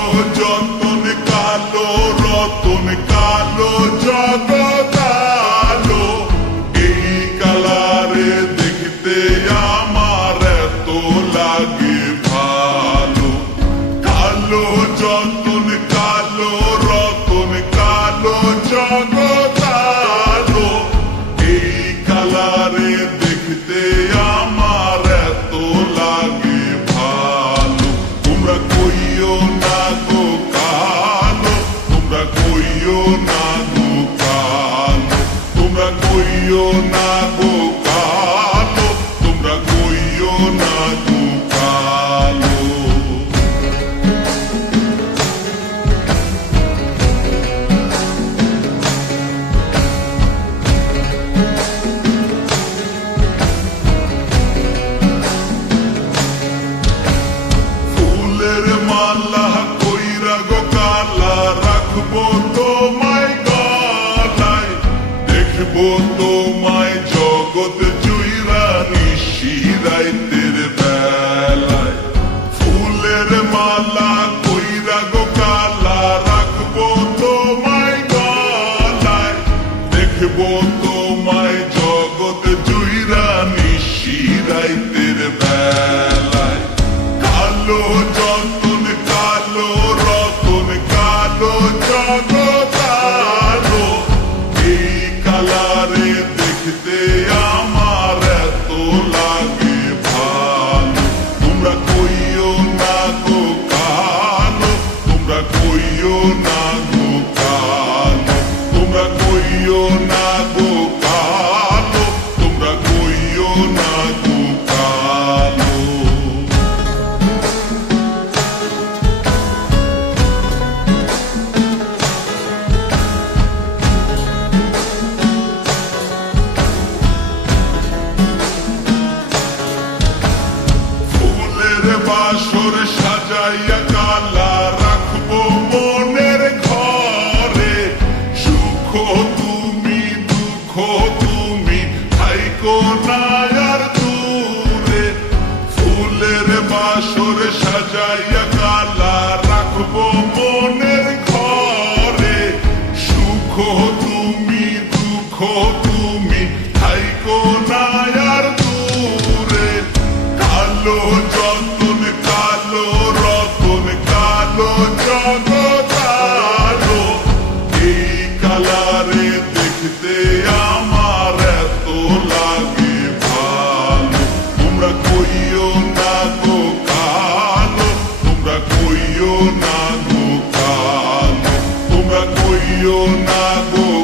কালো যতন কালো রতন কালো জগৎ আলো, এই কালারে দেখতে আমার এত লাগে ভালো। কালো যতন কালো রতন কালো জগৎ আলো, এই কালারে দেখতে আমার এত লাগে ভালো। তোমরা কইও না গো কালো, তোমরা কইও না গো কালো, তোমরা কইও না গো কালো, তোমরা কইও না গো কালো। ফুলের মালা কইরা গো কালা রাখবো তোমায় গলায়, দেখবো তোমায় জগৎ জুইরা নিশি রাইতের বেলায়। ফুলের মালা কইরা গো কালা রাখবো তোমায় গলায়, দেখবো তোমায় জগৎ জুইরা নিশি রাইতের বেলায়। কালো যতন কালো রতন কালো জগৎ আলো, এই কালারে দেখতে আমার এত লাগে ভালো। তোমরা কইও না গো কালো, তোমরা কইও না গো কালো, তোমরা কইও না গো কালো, তোমরা কইও না গো কালো। ফুলের বাসর সাজাইয়া কালা রাখবো মনের ঘরে, সুখ তুমি দুঃখ তুমি থাইকো না আর দূরে। ফুলের বাসর সাজাইয়া কালা রাখবো মনের ঘরে, সুখ তুমি দুঃখ তুমি থাইকো না আর দূরে। কালো যতন কালো রতন কালো জগৎ আলো, এই কালারে দেখতে আমার এত লাগে ভালো। তোমরা কইও না গো কালো, তোমরা কইও না গো কালো, তোমরা কইও না গো